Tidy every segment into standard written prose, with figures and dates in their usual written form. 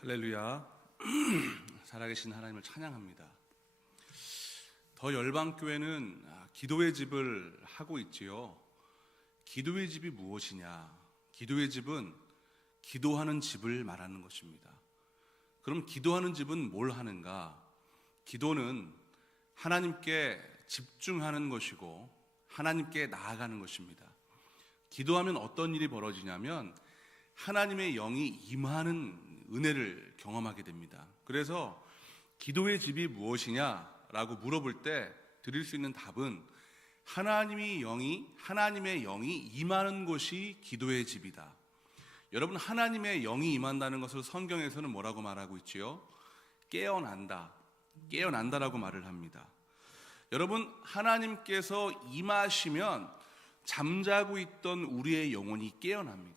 할렐루야. 살아계신 하나님을 찬양합니다. 더 열방교회는 기도의 집을 하고 있지요. 기도의 집이 무엇이냐? 기도의 집은 기도하는 집을 말하는 것입니다. 그럼 기도하는 집은 뭘 하는가? 기도는 하나님께 집중하는 것이고 하나님께 나아가는 것입니다. 기도하면 어떤 일이 벌어지냐면 하나님의 영이 임하는 은혜를 경험하게 됩니다. 그래서 기도의 집이 무엇이냐라고 물어볼 때 드릴 수 있는 답은 하나님의 영이 임하는 곳이 기도의 집이다. 여러분, 하나님의 영이 임한다는 것을 성경에서는 뭐라고 말하고 있지요? 깨어난다라고 말을 합니다. 여러분, 하나님께서 임하시면 잠자고 있던 우리의 영혼이 깨어납니다.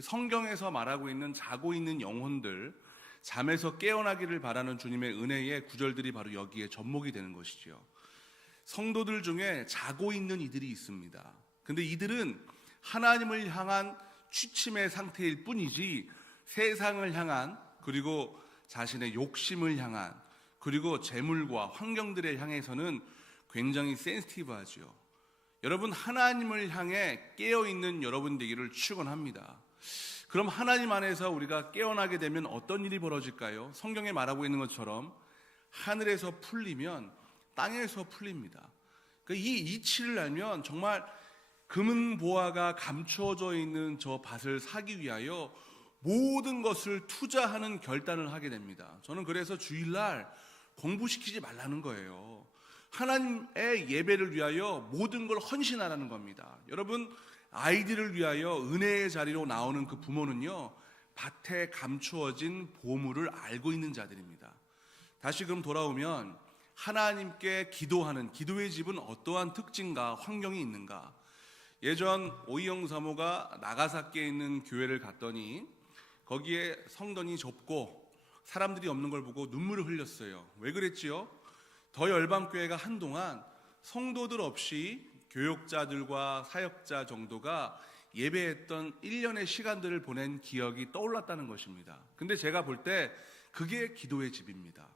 성경에서 말하고 있는 자고 있는 영혼들, 잠에서 깨어나기를 바라는 주님의 은혜의 구절들이 바로 여기에 접목이 되는 것이죠. 성도들 중에 자고 있는 이들이 있습니다. 근데 이들은 하나님을 향한 취침의 상태일 뿐이지 세상을 향한, 그리고 자신의 욕심을 향한, 그리고 재물과 환경들을 향해서는 굉장히 센시티브하죠. 여러분, 하나님을 향해 깨어있는 여러분 되기를 축원합니다. 그럼 하나님 안에서 우리가 깨어나게 되면 어떤 일이 벌어질까요? 성경에 말하고 있는 것처럼 하늘에서 풀리면 땅에서 풀립니다. 이 이치를 알면 정말 금은보화가 감추어져 있는 저 밭을 사기 위하여 모든 것을 투자하는 결단을 하게 됩니다. 저는 그래서 주일날 공부시키지 말라는 거예요. 하나님의 예배를 위하여 모든 걸 헌신하라는 겁니다. 여러분, 아이들을 위하여 은혜의 자리로 나오는 그 부모는요, 밭에 감추어진 보물을 알고 있는 자들입니다. 다시 그럼 돌아오면 하나님께 기도하는 기도의 집은 어떠한 특징과 환경이 있는가? 예전 오이영 사모가 나가사키에 있는 교회를 갔더니 거기에 성전이 좁고 사람들이 없는 걸 보고 눈물을 흘렸어요. 왜 그랬지요? 더 열방교회가 한동안 성도들 없이 교역자들과 사역자 정도가 예배했던 1년의 시간들을 보낸 기억이 떠올랐다는 것입니다. 근데 제가 볼 때 그게 기도의 집입니다.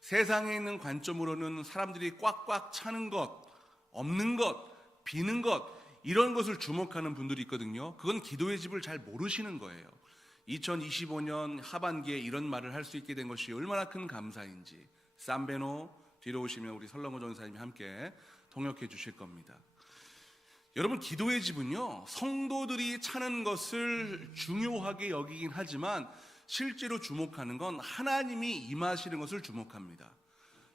세상에 있는 관점으로는 사람들이 꽉꽉 차는 것, 없는 것, 비는 것, 이런 것을 주목하는 분들이 있거든요. 그건 기도의 집을 잘 모르시는 거예요. 2025년 하반기에 이런 말을 할 수 있게 된 것이 얼마나 큰 감사인지, 삼베노 뒤로 오시면 우리 설렁호 전사님이 함께 통역해 주실 겁니다. 여러분, 기도의 집은요, 성도들이 차는 것을 중요하게 여기긴 하지만 실제로 주목하는 건 하나님이 임하시는 것을 주목합니다.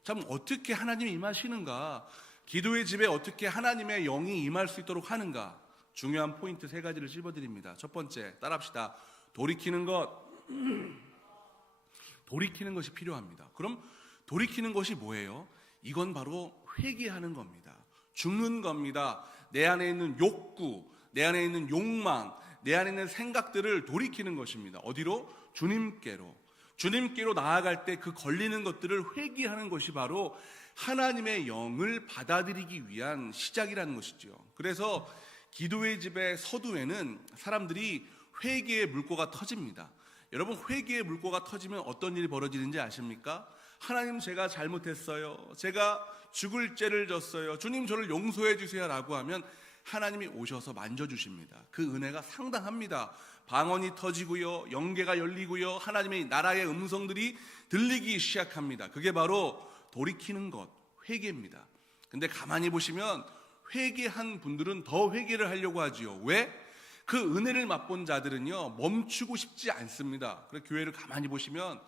참, 어떻게 하나님이 임하시는가? 기도의 집에 어떻게 하나님의 영이 임할 수 있도록 하는가? 중요한 포인트 3가지를 찝어드립니다. 첫 번째, 따라합시다. 돌이키는 것이 필요합니다. 그럼 돌이키는 것이 뭐예요? 이건 바로 회개하는 겁니다. 죽는 겁니다. 내 안에 있는 욕구, 내 안에 있는 욕망, 내 안에 있는 생각들을 돌이키는 것입니다. 어디로? 주님께로 나아갈 때 그 걸리는 것들을 회개하는 것이 바로 하나님의 영을 받아들이기 위한 시작이라는 것이죠. 그래서 기도의 집의 서두에는 사람들이 회개의 물꼬가 터집니다. 여러분, 회개의 물꼬가 터지면 어떤 일이 벌어지는지 아십니까? 하나님, 제가 잘못했어요. 제가 죽을 죄를 졌어요. 주님, 저를 용서해 주세요 라고 하면 하나님이 오셔서 만져주십니다. 그 은혜가 상당합니다. 방언이 터지고요, 영계가 열리고요, 하나님의 나라의 음성들이 들리기 시작합니다. 그게 바로 돌이키는 것, 회개입니다. 근데 가만히 보시면 회개한 분들은 더 회개를 하려고 하지요. 왜? 그 은혜를 맛본 자들은요, 멈추고 싶지 않습니다. 그래서 교회를 가만히 보시면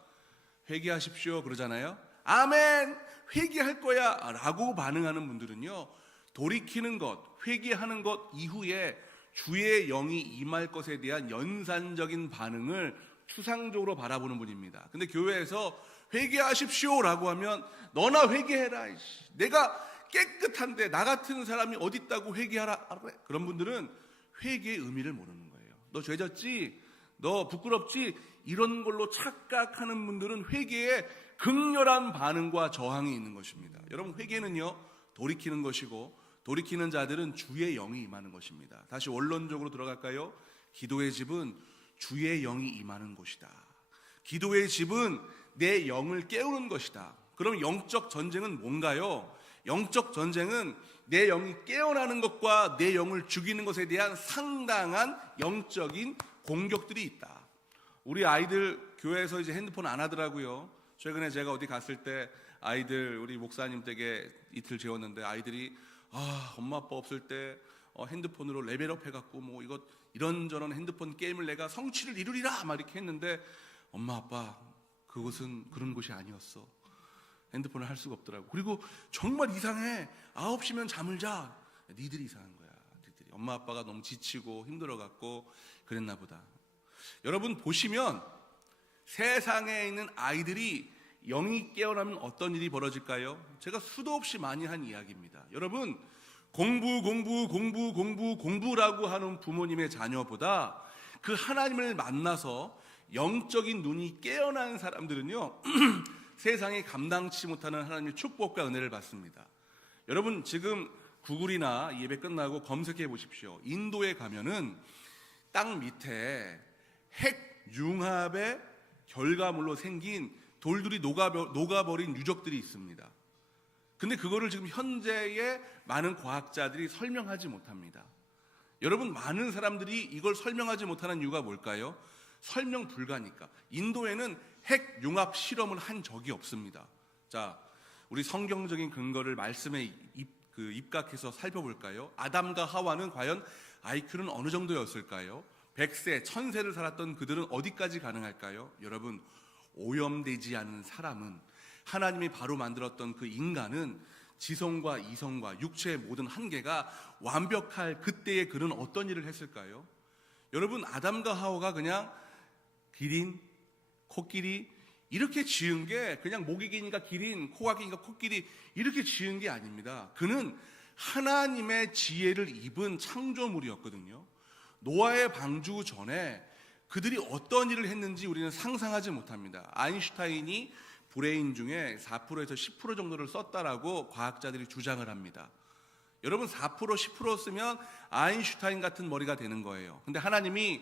회개하십시오 그러잖아요. 아멘, 회개할 거야 라고 반응하는 분들은요, 돌이키는 것, 회개하는 것 이후에 주의 영이 임할 것에 대한 연산적인 반응을 추상적으로 바라보는 분입니다. 근데 교회에서 회개하십시오 라고 하면 너나 회개해라, 내가 깨끗한데 나 같은 사람이 어디 있다고 회개하라, 그런 분들은 회개의 의미를 모르는 거예요. 너 죄졌지? 너 부끄럽지? 이런 걸로 착각하는 분들은 회개에 극렬한 반응과 저항이 있는 것입니다. 여러분, 회개는요, 돌이키는 것이고 돌이키는 자들은 주의 영이 임하는 것입니다. 다시 원론적으로 들어갈까요? 기도의 집은 주의 영이 임하는 곳이다. 기도의 집은 내 영을 깨우는 것이다. 그럼 영적 전쟁은 뭔가요? 영적 전쟁은 내 영이 깨어나는 것과 내 영을 죽이는 것에 대한 상당한 영적인 공격들이 있다. 우리 아이들 교회에서 이제 핸드폰 안 하더라고요. 최근에 제가 어디 갔을 때 아이들 우리 목사님 댁에 이틀 재웠는데 아이들이 엄마 아빠 없을 때 핸드폰으로 레벨업 해갖고 뭐 이것 이런저런 핸드폰 게임을 내가 성취를 이루리라 막 이렇게 했는데 엄마 아빠 그곳은 그런 곳이 아니었어. 핸드폰을 할 수가 없더라고. 그리고 정말 이상해. 9시면 잠을 자. 니들이 이상한 거야. 니들이. 엄마 아빠가 너무 지치고 힘들어갖고 그랬나 보다. 여러분 보시면 세상에 있는 아이들이 영이 깨어나면 어떤 일이 벌어질까요? 제가 수도 없이 많이 한 이야기입니다. 여러분 공부라고 하는 부모님의 자녀보다 그 하나님을 만나서 영적인 눈이 깨어난 사람들은요 세상에 감당치 못하는 하나님의 축복과 은혜를 받습니다. 여러분 지금 구글이나 예배 끝나고 검색해 보십시오. 인도에 가면은 땅 밑에 핵융합의 결과물로 생긴 돌들이 녹아버린 유적들이 있습니다. 근데 그거를 지금 현재의 많은 과학자들이 설명하지 못합니다. 여러분 많은 사람들이 이걸 설명하지 못하는 이유가 뭘까요? 설명 불가니까. 인도에는 핵융합 실험을 한 적이 없습니다. 자, 우리 성경적인 근거를 말씀에 입각해서 살펴볼까요? 아담과 하와는 과연 IQ는 어느 정도였을까요? 100세, 1000세를 살았던 그들은 어디까지 가능할까요? 여러분, 오염되지 않은 사람은 하나님이 바로 만들었던 그 인간은 지성과 이성과 육체의 모든 한계가 완벽할 그때의 그는 어떤 일을 했을까요? 여러분 아담과 하와가 그냥 기린, 코끼리 이렇게 지은 게 그냥 목이 기니까 기린, 코가 기니까 코끼리 이렇게 지은 게 아닙니다. 그는 하나님의 지혜를 입은 창조물이었거든요. 노아의 방주 전에 그들이 어떤 일을 했는지 우리는 상상하지 못합니다. 아인슈타인이 브레인 중에 4%에서 10% 정도를 썼다라고 과학자들이 주장을 합니다. 여러분 4% 10% 쓰면 아인슈타인 같은 머리가 되는 거예요. 근데 하나님이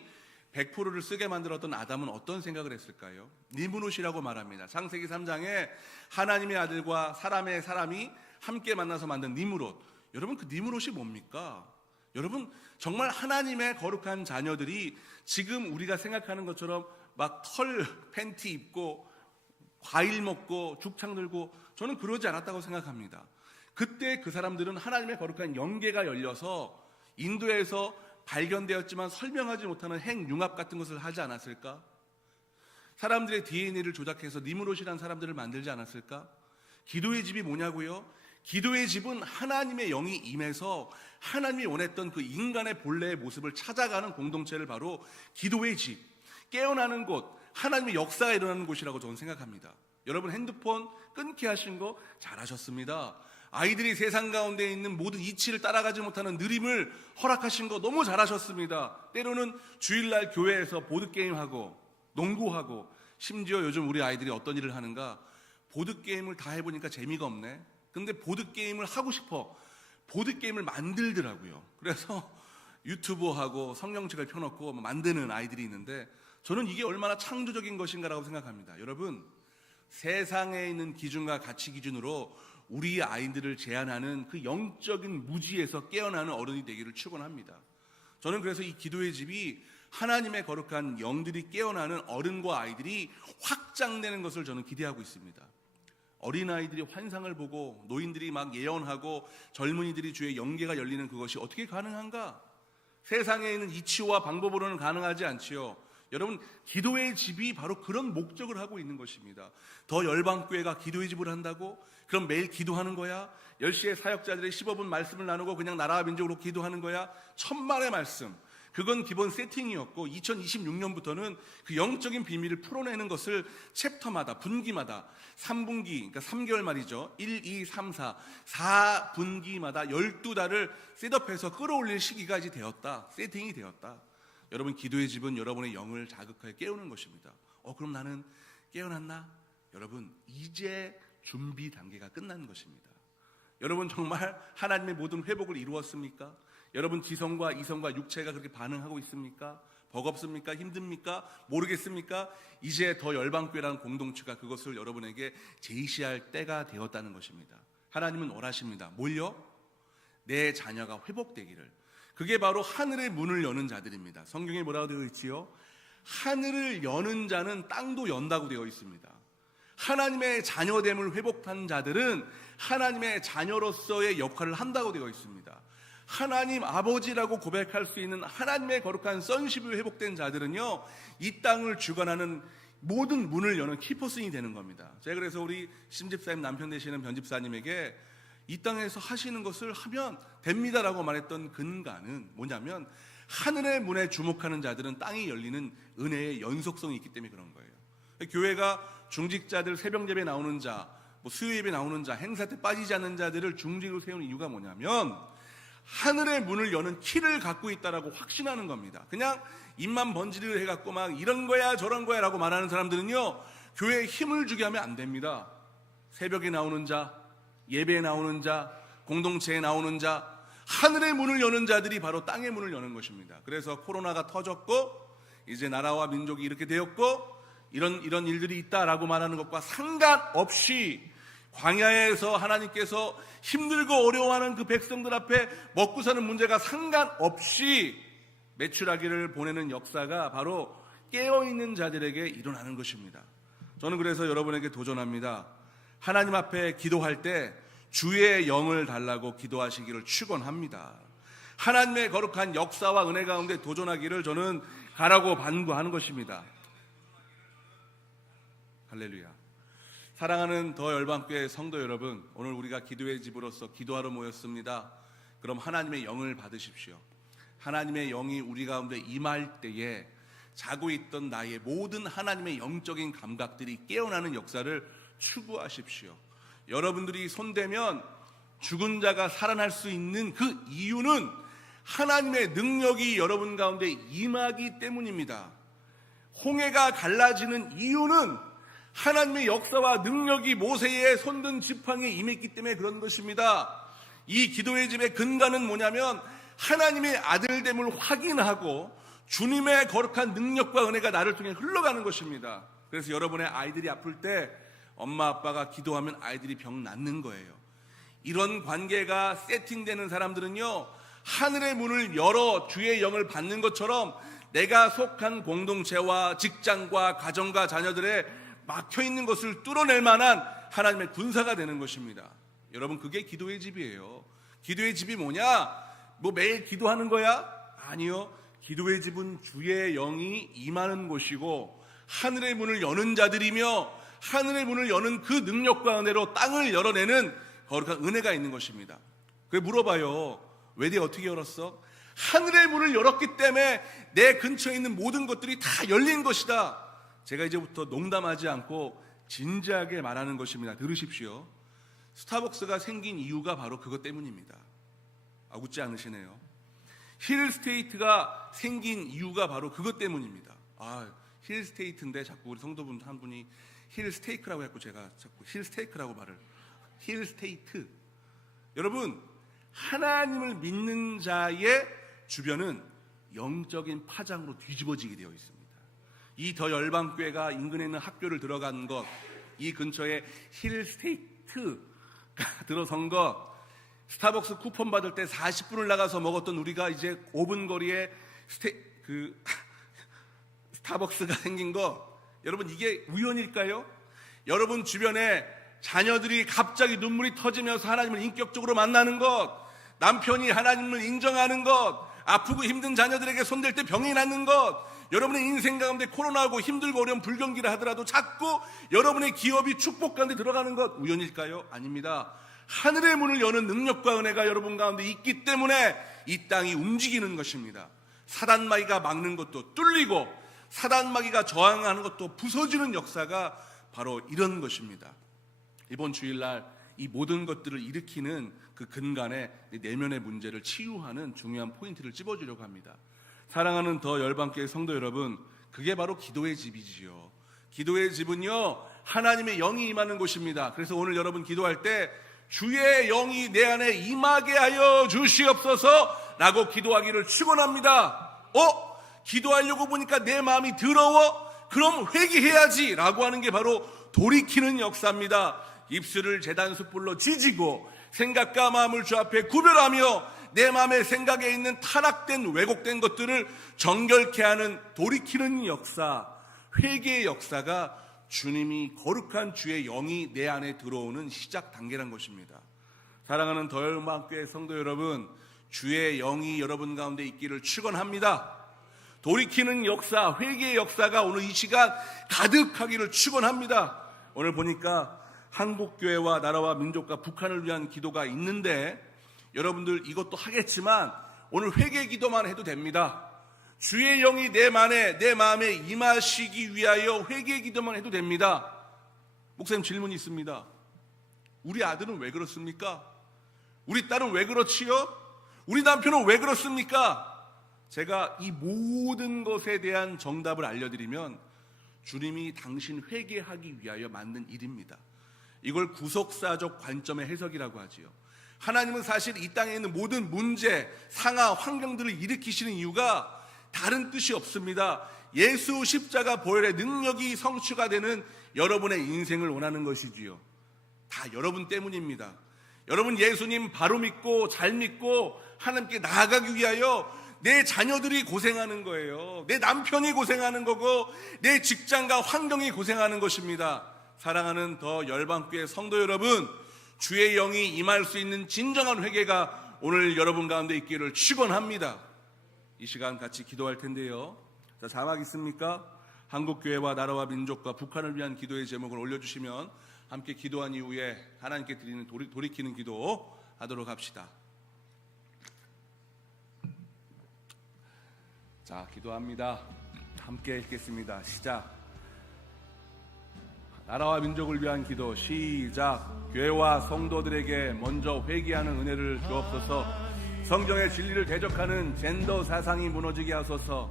100%를 쓰게 만들었던 아담은 어떤 생각을 했을까요? 니므롯이라고 말합니다. 창세기 3장에 하나님의 아들과 사람이 함께 만나서 만든 니므롯. 여러분 그 니므롯이 뭡니까? 여러분 정말 하나님의 거룩한 자녀들이 지금 우리가 생각하는 것처럼 막 털 팬티 입고 과일 먹고 죽창 들고 저는 그러지 않았다고 생각합니다. 그때 그 사람들은 하나님의 거룩한 영계가 열려서 인도에서 발견되었지만 설명하지 못하는 핵융합 같은 것을 하지 않았을까? 사람들의 DNA를 조작해서 니므롯이라는 사람들을 만들지 않았을까? 기도의 집이 뭐냐고요? 기도의 집은 하나님의 영이 임해서 하나님이 원했던 그 인간의 본래의 모습을 찾아가는 공동체를 바로 기도의 집, 깨어나는 곳, 하나님의 역사가 일어나는 곳이라고 저는 생각합니다. 여러분 핸드폰 끊게 하신 거 잘하셨습니다. 아이들이 세상 가운데 있는 모든 이치를 따라가지 못하는 느림을 허락하신 거 너무 잘하셨습니다. 때로는 주일날 교회에서 보드게임하고 농구하고 심지어 요즘 우리 아이들이 어떤 일을 하는가? 보드게임을 다 해보니까 재미가 없네. 근데 보드게임을 하고 싶어. 보드게임을 만들더라고요. 그래서 유튜브하고 성경책을 펴놓고 만드는 아이들이 있는데 저는 이게 얼마나 창조적인 것인가라고 생각합니다. 여러분 세상에 있는 기준과 가치 기준으로 우리 아이들을 제한하는 그 영적인 무지에서 깨어나는 어른이 되기를 축원합니다. 저는 그래서 이 기도의 집이 하나님의 거룩한 영들이 깨어나는 어른과 아이들이 확장되는 것을 저는 기대하고 있습니다. 어린아이들이 환상을 보고 노인들이 막 예언하고 젊은이들이 주의 영계가 열리는 그것이 어떻게 가능한가? 세상에 있는 이치와 방법으로는 가능하지 않지요. 여러분 기도의 집이 바로 그런 목적을 하고 있는 것입니다. 더 열방교회가 기도의 집을 한다고? 그럼 매일 기도하는 거야? 10시에 사역자들의 15분 말씀을 나누고 그냥 나라와 민족으로 기도하는 거야? 천만의 말씀, 그건 기본 세팅이었고 2026년부터는 그 영적인 비밀을 풀어내는 것을 챕터마다 분기마다 3분기, 그러니까 3개월 말이죠. 1, 2, 3, 4 4분기마다 12달을 셋업해서 끌어올릴 시기가 이제 되었다. 세팅이 되었다. 여러분 기도의 집은 여러분의 영을 자극하여 깨우는 것입니다. 그럼 나는 깨어났나? 여러분 이제 준비 단계가 끝난 것입니다. 여러분 정말 하나님의 모든 회복을 이루었습니까? 여러분 지성과 이성과 육체가 그렇게 반응하고 있습니까? 버겁습니까? 힘듭니까? 모르겠습니까? 이제 더 열방교회라는 공동체가 그것을 여러분에게 제시할 때가 되었다는 것입니다. 하나님은 원하십니다. 뭘요? 내 자녀가 회복되기를. 그게 바로 하늘의 문을 여는 자들입니다. 성경에 뭐라고 되어 있지요? 하늘을 여는 자는 땅도 연다고 되어 있습니다. 하나님의 자녀됨을 회복한 자들은 하나님의 자녀로서의 역할을 한다고 되어 있습니다. 하나님 아버지라고 고백할 수 있는 하나님의 거룩한 sonship이 회복된 자들은요, 이 땅을 주관하는 모든 문을 여는 키퍼슨이 되는 겁니다. 제가 그래서 우리 심집사님 남편 되시는 변집사님에게 이 땅에서 하시는 것을 하면 됩니다라고 말했던 근간은 뭐냐면, 하늘의 문에 주목하는 자들은 땅이 열리는 은혜의 연속성이 있기 때문에 그런 거예요. 교회가 중직자들 새벽 예배 나오는 자, 수요 예배 나오는 자, 행사 때 빠지지 않는 자들을 중직으로 세우는 이유가 뭐냐면, 하늘의 문을 여는 키를 갖고 있다라고 확신하는 겁니다. 그냥 입만 번지르르 해갖고 막 이런 거야 저런 거야 라고 말하는 사람들은요, 교회에 힘을 주게 하면 안 됩니다. 새벽에 나오는 자, 예배에 나오는 자, 공동체에 나오는 자, 하늘의 문을 여는 자들이 바로 땅의 문을 여는 것입니다. 그래서 코로나가 터졌고 이제 나라와 민족이 이렇게 되었고 이런 일들이 있다라고 말하는 것과 상관없이 광야에서 하나님께서 힘들고 어려워하는 그 백성들 앞에 먹고 사는 문제가 상관없이 메추라기를 보내는 역사가 바로 깨어있는 자들에게 일어나는 것입니다. 저는 그래서 여러분에게 도전합니다. 하나님 앞에 기도할 때 주의 영을 달라고 기도하시기를 축원합니다. 하나님의 거룩한 역사와 은혜 가운데 도전하기를 저는 가라고 반구하는 것입니다. 할렐루야. 사랑하는 더 열방교회 성도 여러분, 오늘 우리가 기도의 집으로서 기도하러 모였습니다. 그럼 하나님의 영을 받으십시오. 하나님의 영이 우리 가운데 임할 때에 자고 있던 나의 모든 하나님의 영적인 감각들이 깨어나는 역사를 추구하십시오. 여러분들이 손대면 죽은 자가 살아날 수 있는 그 이유는 하나님의 능력이 여러분 가운데 임하기 때문입니다. 홍해가 갈라지는 이유는 하나님의 역사와 능력이 모세의 손든 지팡이에 임했기 때문에 그런 것입니다. 이 기도의 집의 근간은 뭐냐면 하나님의 아들됨을 확인하고 주님의 거룩한 능력과 은혜가 나를 통해 흘러가는 것입니다. 그래서 여러분의 아이들이 아플 때 엄마 아빠가 기도하면 아이들이 병 낫는 거예요. 이런 관계가 세팅되는 사람들은요, 하늘의 문을 열어 주의 영을 받는 것처럼 내가 속한 공동체와 직장과 가정과 자녀들의 막혀있는 것을 뚫어낼 만한 하나님의 군사가 되는 것입니다. 여러분, 그게 기도의 집이에요. 기도의 집이 뭐냐? 뭐 매일 기도하는 거야? 아니요. 기도의 집은 주의 영이 임하는 곳이고 하늘의 문을 여는 자들이며 하늘의 문을 여는 그 능력과 은혜로 땅을 열어내는 거룩한 은혜가 있는 것입니다. 그래 물어봐요. 왜 내가 어떻게 열었어? 하늘의 문을 열었기 때문에 내 근처에 있는 모든 것들이 다 열린 것이다. 제가 이제부터 농담하지 않고 진지하게 말하는 것입니다. 들으십시오. 스타벅스가 생긴 이유가 바로 그것 때문입니다. 웃지 않으시네요. 힐스테이트가 생긴 이유가 바로 그것 때문입니다. 힐스테이트인데 자꾸 우리 성도분 한 분이 힐스테이크라고 했고 제가 자꾸 힐스테이크라고 말을. 힐스테이트. 여러분, 하나님을 믿는 자의 주변은 영적인 파장으로 뒤집어지게 되어 있습니다. 이 더 열방교회가 인근에 있는 학교를 들어간 것, 이 근처에 힐스테이트가 들어선 것, 스타벅스 쿠폰 받을 때 40분을 나가서 먹었던 우리가 이제 5분 거리에 스타벅스가 생긴 것, 여러분 이게 우연일까요? 여러분 주변에 자녀들이 갑자기 눈물이 터지면서 하나님을 인격적으로 만나는 것, 남편이 하나님을 인정하는 것, 아프고 힘든 자녀들에게 손댈 때 병이 낫는 것, 여러분의 인생 가운데 코로나하고 힘들고 어려운 불경기를 하더라도 자꾸 여러분의 기업이 축복 가운데 들어가는 것, 우연일까요? 아닙니다. 하늘의 문을 여는 능력과 은혜가 여러분 가운데 있기 때문에 이 땅이 움직이는 것입니다. 사단마귀가 막는 것도 뚫리고 사단마귀가 저항하는 것도 부서지는 역사가 바로 이런 것입니다. 이번 주일날 이 모든 것들을 일으키는 그 근간에 내면의 문제를 치유하는 중요한 포인트를 찝어주려고 합니다. 사랑하는 더 열방교회 성도 여러분, 그게 바로 기도의 집이지요. 기도의 집은요, 하나님의 영이 임하는 곳입니다. 그래서 오늘 여러분 기도할 때 주의 영이 내 안에 임하게 하여 주시옵소서 라고 기도하기를 축원합니다. 기도하려고 보니까 내 마음이 더러워? 그럼 회개해야지 라고 하는 게 바로 돌이키는 역사입니다. 입술을 제단 숯불로 지지고 생각과 마음을 주 앞에 구별하며 내 마음의 생각에 있는 타락된 왜곡된 것들을 정결케 하는 돌이키는 역사, 회개의 역사가 주님이 거룩한 주의 영이 내 안에 들어오는 시작 단계란 것입니다. 사랑하는 더열음악교회 성도 여러분, 주의 영이 여러분 가운데 있기를 축원합니다. 돌이키는 역사, 회개의 역사가 오늘 이 시간 가득하기를 축원합니다. 오늘 보니까 한국교회와 나라와 민족과 북한을 위한 기도가 있는데 여러분들 이것도 하겠지만 오늘 회개 기도만 해도 됩니다. 주의 영이 내 마음에 임하시기 위하여 회개 기도만 해도 됩니다. 목사님, 질문이 있습니다. 우리 아들은 왜 그렇습니까? 우리 딸은 왜 그렇지요? 우리 남편은 왜 그렇습니까? 제가 이 모든 것에 대한 정답을 알려드리면 주님이 당신 회개하기 위하여 만든 일입니다. 이걸 구속사적 관점의 해석이라고 하지요. 하나님은 사실 이 땅에 있는 모든 문제, 상하, 환경들을 일으키시는 이유가 다른 뜻이 없습니다. 예수 십자가 보혈의 능력이 성취가 되는 여러분의 인생을 원하는 것이지요. 다 여러분 때문입니다. 여러분 예수님 바로 믿고 잘 믿고 하나님께 나아가기 위하여 내 자녀들이 고생하는 거예요. 내 남편이 고생하는 거고 내 직장과 환경이 고생하는 것입니다. 사랑하는 더 열방교회 성도 여러분, 주의 영이 임할 수 있는 진정한 회개가 오늘 여러분 가운데 있기를 축원합니다. 이 시간 같이 기도할 텐데요. 자, 자막 있습니까? 한국교회와 나라와 민족과 북한을 위한 기도의 제목을 올려주시면 함께 기도한 이후에 하나님께 드리는 돌이키는 기도 하도록 합시다. 자, 기도합니다. 함께 읽겠습니다. 시작. 나라와 민족을 위한 기도 시작. 교회와 성도들에게 먼저 회개하는 은혜를 주옵소서. 성경의 진리를 대적하는 젠더 사상이 무너지게 하소서.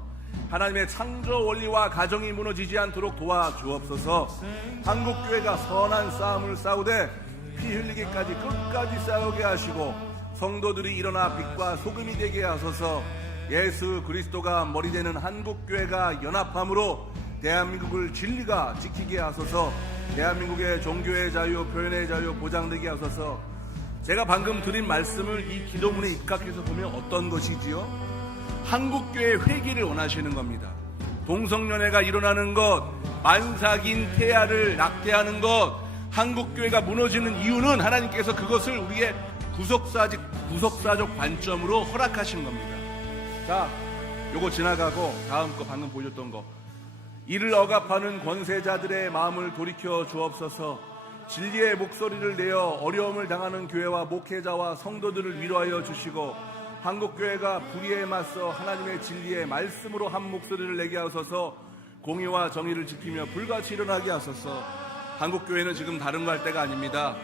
하나님의 창조 원리와 가정이 무너지지 않도록 도와주옵소서. 한국교회가 선한 싸움을 싸우되 피 흘리기까지 끝까지 싸우게 하시고 성도들이 일어나 빛과 소금이 되게 하소서. 예수 그리스도가 머리 되는 한국교회가 연합함으로 대한민국을 진리가 지키게 하소서. 대한민국의 종교의 자유, 표현의 자유 보장되게 하소서. 제가 방금 드린 말씀을 이 기도문에 입각해서 보면 어떤 것이지요? 한국교회의 회개를 원하시는 겁니다. 동성연애가 일어나는 것, 만삭인 태아를 낙태하는 것, 한국교회가 무너지는 이유는 하나님께서 그것을 우리의 구속사적 관점으로 허락하신 겁니다. 자, 요거 지나가고 다음 거 방금 보여줬던 거. 이를 억압하는 권세자들의 마음을 돌이켜 주옵소서. 진리의 목소리를 내어 어려움을 당하는 교회와 목회자와 성도들을 위로하여 주시고 한국교회가 불의에 맞서 하나님의 진리의 말씀으로 한 목소리를 내게 하소서. 공의와 정의를 지키며 불같이 일어나게 하소서. 한국교회는 지금 다른 거 할 때가 아닙니다.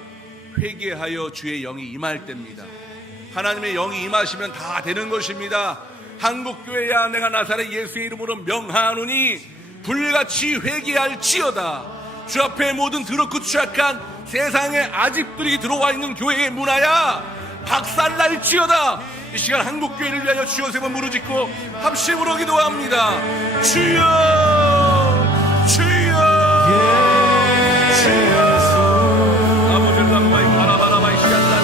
회개하여 주의 영이 임할 때입니다. 하나님의 영이 임하시면 다 되는 것입니다. 한국교회야, 내가 나사렛 예수의 이름으로 명하노니 불같이 회개할지어다. 주 앞에 모든 더럽고 취약한 세상의 아집들이 들어와 있는 교회의 문화야, 박살날지어다. 이 시간 한국교회를 위하여 주여 세 번 무릎짓고 합심으로 기도합니다. 주여, 주여, 주여. 아버지를 감사히 바라바라바이 시간다.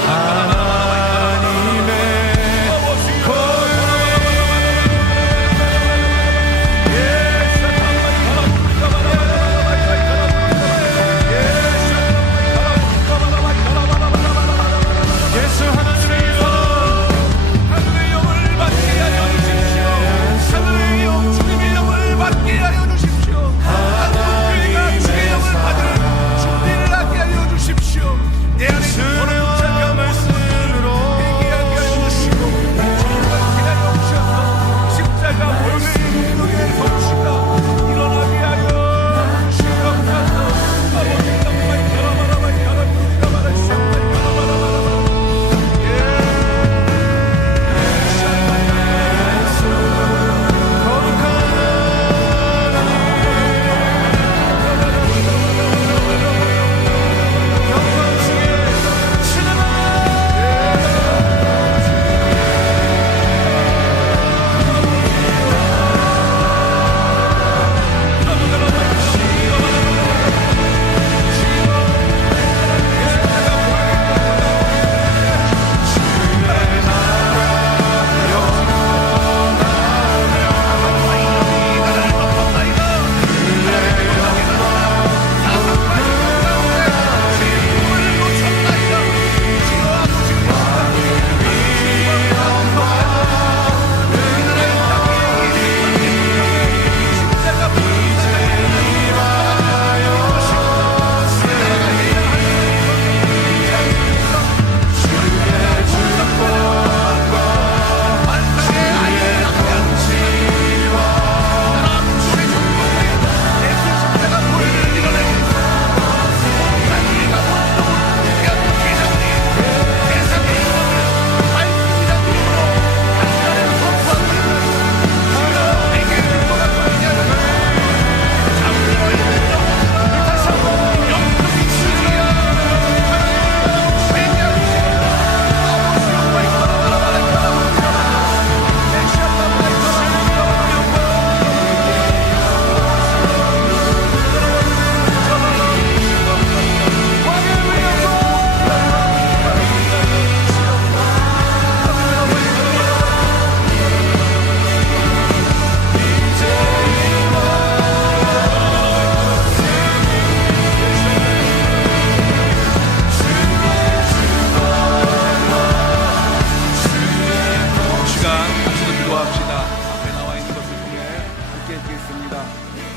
하늘의 영을 받게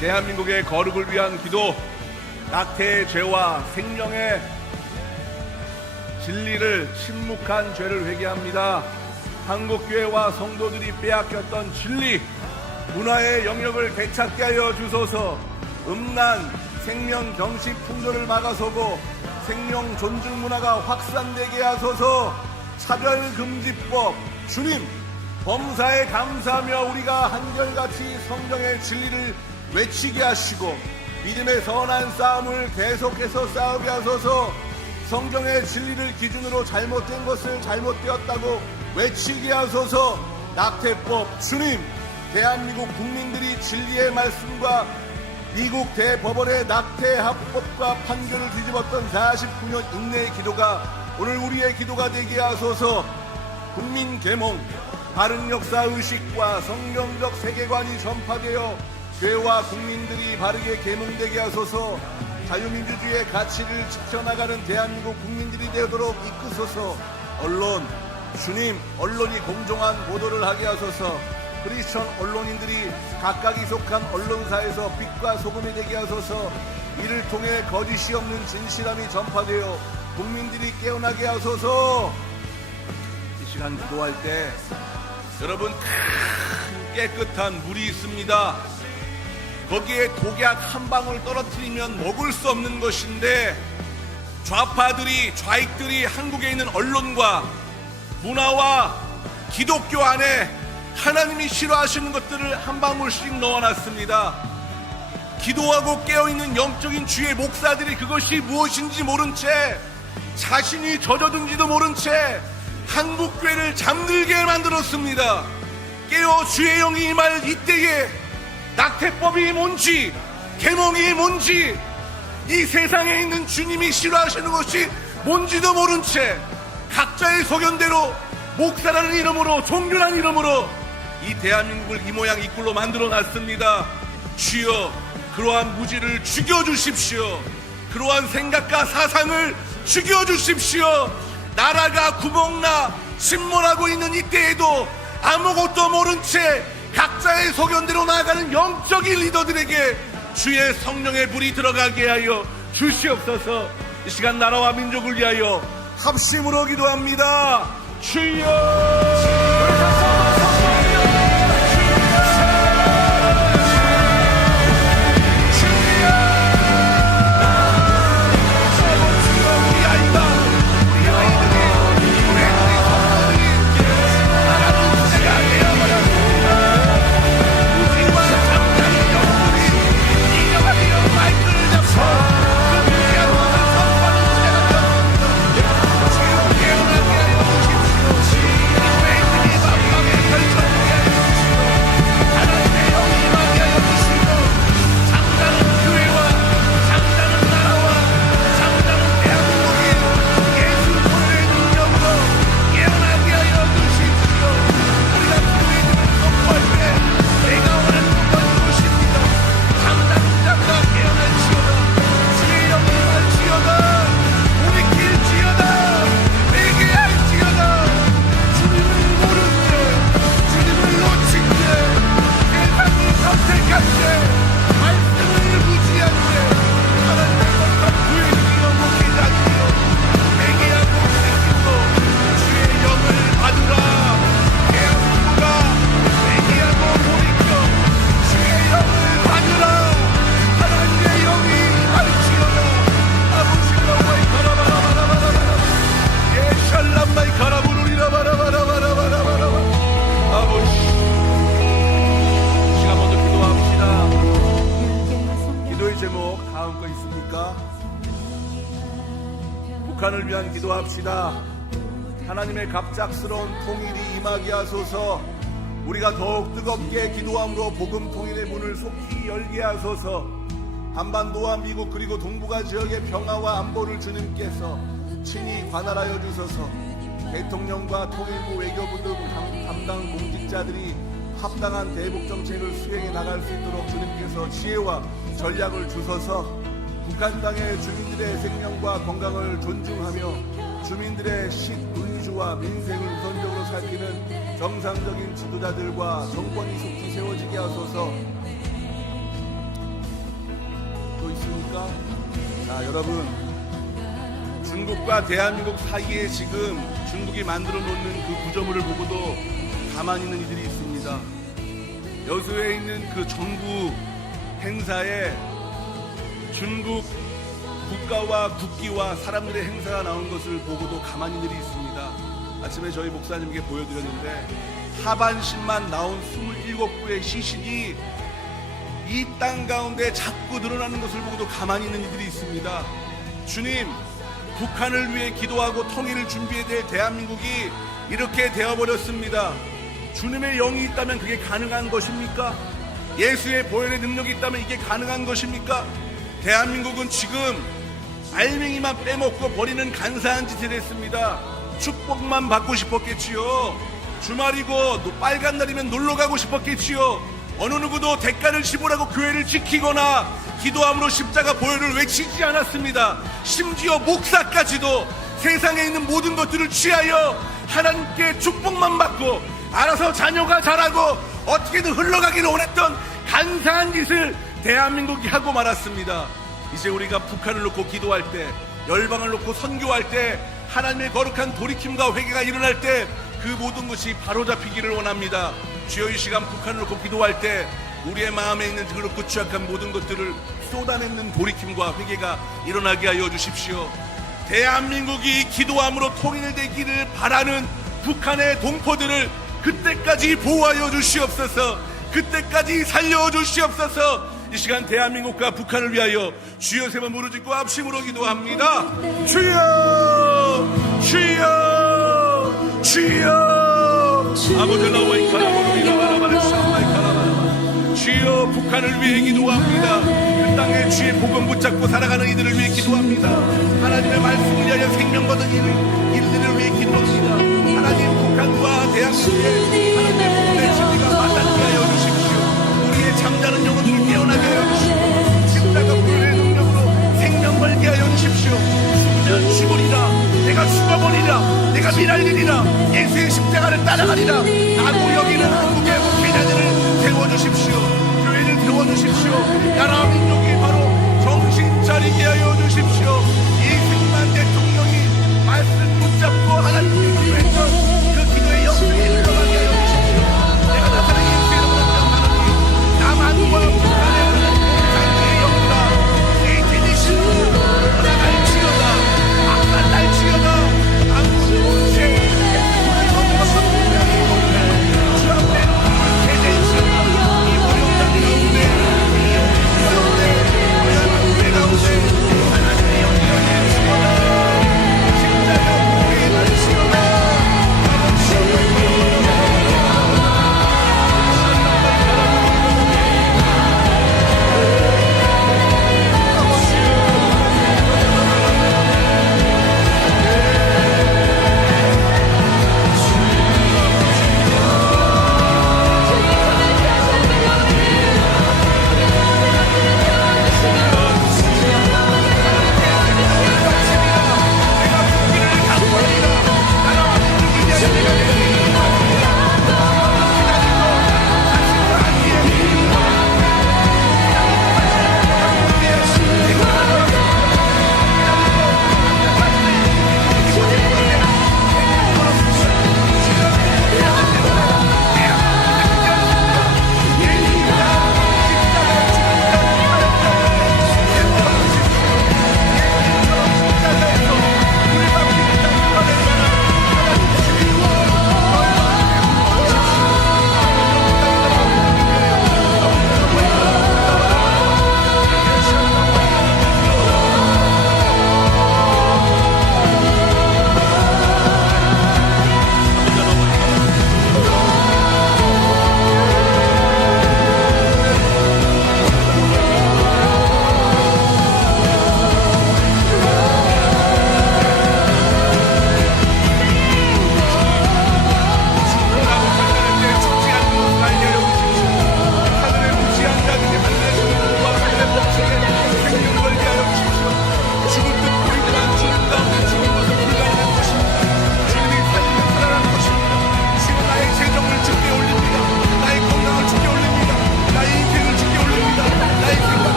대한민국의 거룩을 위한 기도, 낙태의 죄와 생명의 진리를 침묵한 죄를 회개합니다. 한국교회와 성도들이 빼앗겼던 진리, 문화의 영역을 되찾게 하여 주소서. 음란, 생명 경시 풍조를 막아서고 생명 존중 문화가 확산되게 하소서. 차별금지법, 주님 범사에 감사하며 우리가 한결같이 성경의 진리를 외치게 하시고 믿음의 선한 싸움을 계속해서 싸우게 하소서. 성경의 진리를 기준으로 잘못된 것을 잘못되었다고 외치게 하소서. 낙태법, 주님 대한민국 국민들이 진리의 말씀과 미국 대법원의 낙태 합법과 판결을 뒤집었던 49년 인내의 기도가 오늘 우리의 기도가 되게 하소서. 국민 계몽, 바른 역사 의식과 성경적 세계관이 전파되어 교회와 국민들이 바르게 계몽되게 하소서. 자유민주주의의 가치를 지켜나가는 대한민국 국민들이 되도록 이끄소서. 언론, 주님 언론이 공정한 보도를 하게 하소서. 크리스천 언론인들이 각각이 속한 언론사에서 빛과 소금이 되게 하소서. 이를 통해 거짓이 없는 진실함이 전파되어 국민들이 깨어나게 하소서. 이 시간 기도할 때 여러분 큰 깨끗한 물이 있습니다. 거기에 독약 한 방울 떨어뜨리면 먹을 수 없는 것인데 좌익들이 한국에 있는 언론과 문화와 기독교 안에 하나님이 싫어하시는 것들을 한 방울씩 넣어놨습니다. 기도하고 깨어있는 영적인 주의 목사들이 그것이 무엇인지 모른 채, 자신이 젖어든지도 모른 채 한국교회를 잠들게 만들었습니다. 깨어 주의 영이 임할 이때에 낙태법이 뭔지, 계몽이 뭔지, 이 세상에 있는 주님이 싫어하시는 것이 뭔지도 모른 채 각자의 소견대로 목사라는 이름으로, 종교라는 이름으로 이 대한민국을 이 모양 이 꼴로 만들어 놨습니다. 주여, 그러한 무지를 죽여주십시오. 그러한 생각과 사상을 죽여주십시오. 나라가 구멍나 침몰하고 있는 이때에도 아무것도 모른 채 각자의 소견대로 나아가는 영적인 리더들에게 주의 성령의 불이 들어가게 하여 주시옵소서. 이 시간 나라와 민족을 위하여 합심으로 기도합니다. 주여, 북한을 위한 기도합시다. 하나님의 갑작스러운 통일이 임하게 하소서. 우리가 더욱 뜨겁게 기도함으로 복음 통일의 문을 속히 열게 하소서. 한반도와 미국 그리고 동북아 지역의 평화와 안보를 주님께서 친히 관할하여 주소서. 대통령과 통일부 외교부 등 담당 공직자들이 합당한 대북 정책을 수행해 나갈 수 있도록 주님께서 지혜와 전략을 주소서. 북한 땅의 주민들의 생명과 건강을 존중하며 주민들의 식문주와 민생을 우선적으로 살피는 정상적인 지도자들과 정권이 속히 세워지게 하소서. 있습니까? 자, 여러분, 중국과 대한민국 사이에 지금 중국이 만들어 놓는 그 구조물을 보고도 가만히 있는 이들이 있습니다. 여수에 있는 그 정부 행사에 중국 국가와 국기와 사람들의 행사가 나온 것을 보고도 가만히 있는 일이 있습니다. 아침에 저희 목사님께 보여드렸는데 하반신만 나온 27구의 시신이 이 땅 가운데 자꾸 늘어나는 것을 보고도 가만히 있는 이들이 있습니다. 주님, 북한을 위해 기도하고 통일을 준비해야 될 대한민국이 이렇게 되어버렸습니다. 주님의 영이 있다면 그게 가능한 것입니까? 예수의 보혈의 능력이 있다면 이게 가능한 것입니까? 대한민국은 지금 알맹이만 빼먹고 버리는 간사한 짓을 했습니다. 축복만 받고 싶었겠지요. 주말이고 빨간 날이면 놀러 가고 싶었겠지요. 어느 누구도 대가를 지불하고 교회를 지키거나 기도함으로 십자가 보혈을 외치지 않았습니다. 심지어 목사까지도 세상에 있는 모든 것들을 취하여 하나님께 축복만 받고 알아서 자녀가 자라고 어떻게든 흘러가기를 원했던 간사한 짓을 대한민국이 하고 말았습니다. 이제 우리가 북한을 놓고 기도할 때, 열방을 놓고 선교할 때, 하나님의 거룩한 돌이킴과 회개가 일어날 때 그 모든 것이 바로잡히기를 원합니다. 주여, 이 시간 북한을 놓고 기도할 때 우리의 마음에 있는 그렇고 취약한 모든 것들을 쏟아내는 돌이킴과 회개가 일어나게 하여 주십시오. 대한민국이 기도함으로 통일되기를 바라는 북한의 동포들을 그때까지 보호하여 주시옵소서. 그때까지 살려 주시옵소서. 이 시간 대한민국과 북한을 위하여 주여 세 번 부르짖고 합심으로 기도합니다. 주여, 주여, 주여. 주여, 북한을 위해 기도합니다. 그 땅에 주의 복음 붙잡고 살아가는 이들을 위해 기도합니다. 하나님의 말씀을 위하여 생명 거둔 이들을 위해 기도합니다. 하나님, 북한과 대한민국의 하나님의 복음의 진리가 만나게 하여 주십시오. 우리의 잠자는 영혼들을 깨어나게 하여 주십시오. 십자가 보혈의 능력으로 생명 걸게 하여 주십시오. 죽으면 죽으리라, 내가 죽어버리라, 내가 미랄리리라, 예수의 십자가를 따라가리라 라고 여기는 한국의 목회자들을 세워주십시오. 교회를 세워주십시오. 나라 민족이 바로 정신 차리게 하여 주십시오. 이승만 대통령이 말씀 붙잡고 하나님께 기도했던 그 기도의 영성이 흘러가게 하여 주십시오. 내가 나타난 예수의 이름으로 명하노니 남한과 북한의 하나님의 영구라 세진이 신으로 돌아갈지어다. 악랄날지어다. 한국의 문제 우리 건너서 주 앞에 대대지어다. 이 어려운 땅의 영혼에 이 영혼에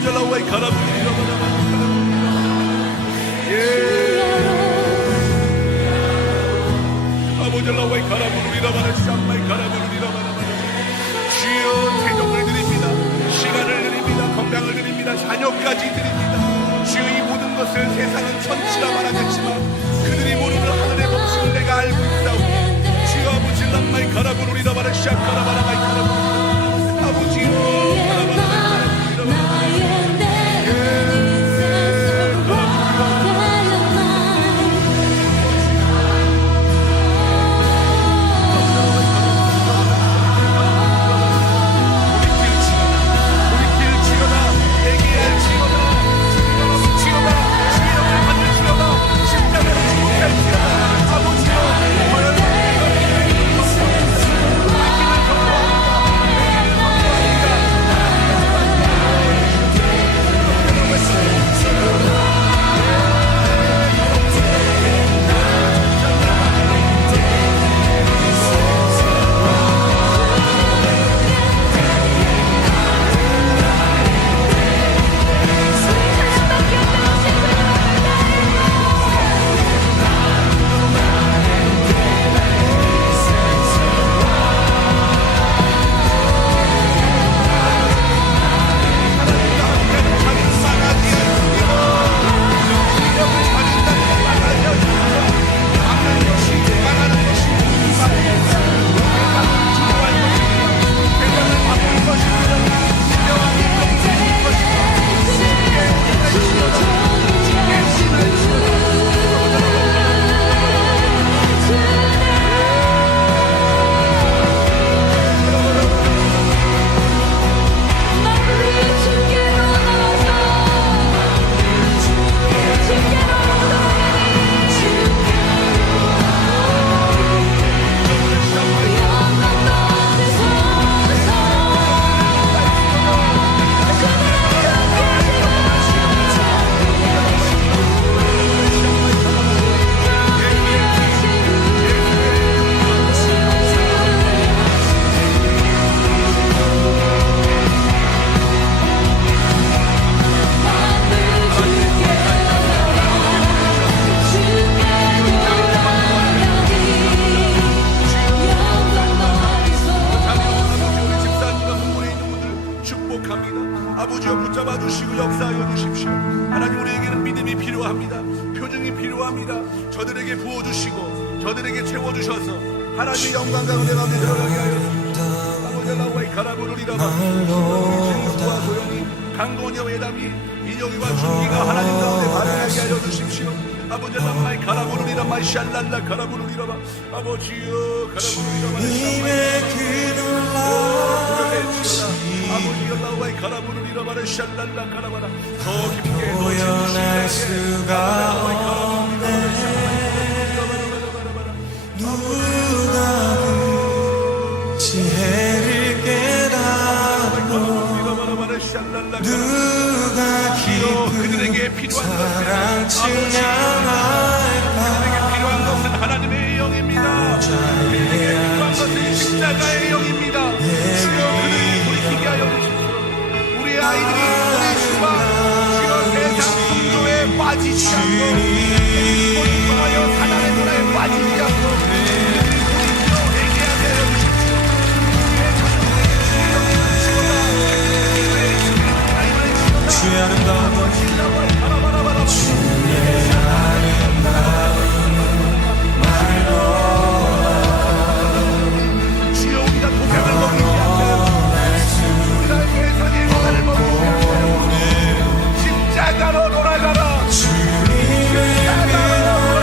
아버지라와의 가라부리라 아버지라와의 가라부리라 바라 쌈마의 가라부리라 바라 주여 대적을 드립니다. 시간을 드립니다. 건강을 드립니다. 자녀까지 드립니다. 주여 이 모든 것을 세상은 천치라 말하겠지만 그들이 모르는 하늘의 법칙을 내가 알고 있다고 주여 아버지 람마이 가라부리라 바라 샤카라바라마이 가라부리라 아버지요 아버지여 붙잡아 주시고 역사하여 주십시오. 하나님 우리에게는 믿음이 필요합니다. 표징이 필요합니다. 저들에게 부어주시고 저들에게 채워주셔서 하나님의 영광 가운데 마음에 들어가게 하여 주십시오. 아버지 라와의 가라부르리라 진수와 소영이 강건이와 외담이 인영이와 준기가 하나님 가운데 발현하게 하여 주십시오. 아버지 라마의 가라부르리라 마이 샬랄라 가라부르리라 아버지여 가라부르리라 아버지여 라와의 가라부르리라 마이 샬랄라 가라바라 더 깊게 표현할 수가 없네. 누가 그 지혜를 깨닫고 누가 깊은 사랑 측량할까. 그들에게 필요한 것은 하나님의 영입니다. 그들에게 필요한 것은 십자가의 영입니다. 주여 그들을 돌이키게 하여 주십시오. 우리의 아이들이 우리 수와 주여 세상 풍조에 빠지지 않고 우리 통하여 사단의 문화에 빠지지 않고 그들을 돌이켜 회개하게 하여 주십시오. 주의 아름다운 주의 아름다운 말로 주여 우리가 독약을 먹이지 않게 우리가 세상의 것을 먹이지 않게 십자가로 돌아가라. 주님을 믿어라.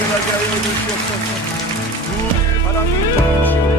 발견하게 하여 주시옵소서. 우리의 바람이 주시옵소서.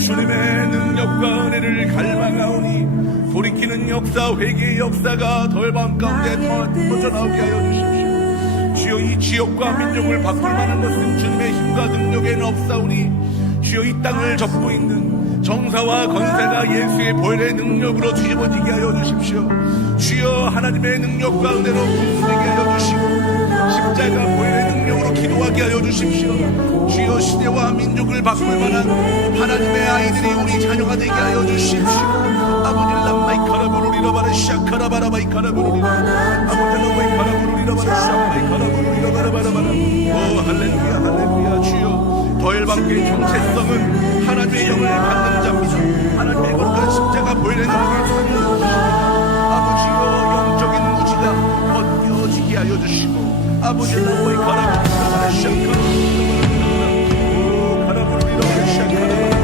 주님의 능력과 은혜를 갈망하오니 돌이키는 역사, 회개의 역사가 덜방 가운데 터져나오게 하여 주십시오. 주여, 이 지역과 민족을 바꿀 만한 것은 주님의 힘과 능력에는 없사오니 주여, 이 땅을 접고 있는 정사와 건세가 예수의 보혈의 능력으로 뒤집어지게 하여 주십시오. 주여, 하나님의 능력과 은혜로 부수게 하여 주시고 십자가 보혈의 능력으로 기도하게 하여 주십시오. 주여 시대와 민족을 바꿀 만한 하나님의 아이들이 우리 자녀가 되게 하여 주십시오. 아버지 람마이카라부루리라바라 샤카라바라바이카라부루리라 아버지 람마이카라부루리라바라 샤마이카라부루리라바라바라바라 오 할렐루야 할렐루야. 주여 더 열방교의 정체성은 하나님의 영을 받는 자입니다. 하나님의 거룩한 십자가 보혈의 능력을 받는 아버지여 영적인 무지가 벗겨지게 하여 주시고 아버지 람마이 가라부루리라바라 샤카라부루리라바라 오 가라부루리라바라 샤카라바라바라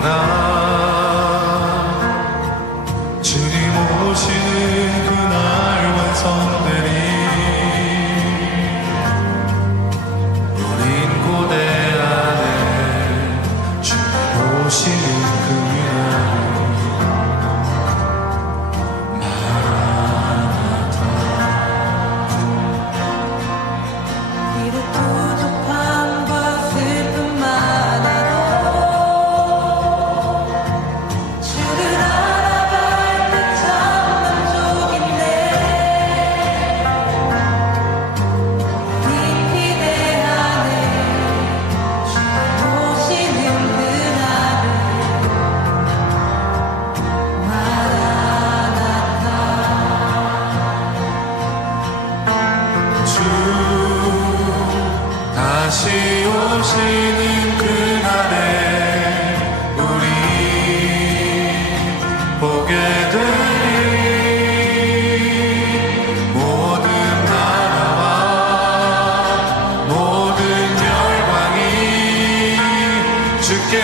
날아 주님 오시는 그날 완성되리 우린 고대 안에 주님 오시는 그날 비록 부족함과 슬픔 많아도 주를 알아갈 때 참 만족인데 네 기대하네 주님 오시는 그날을 마라나타 주 다시 오시는 그날에 우리 보게 되리 모든 나라와 모든 열방이 주께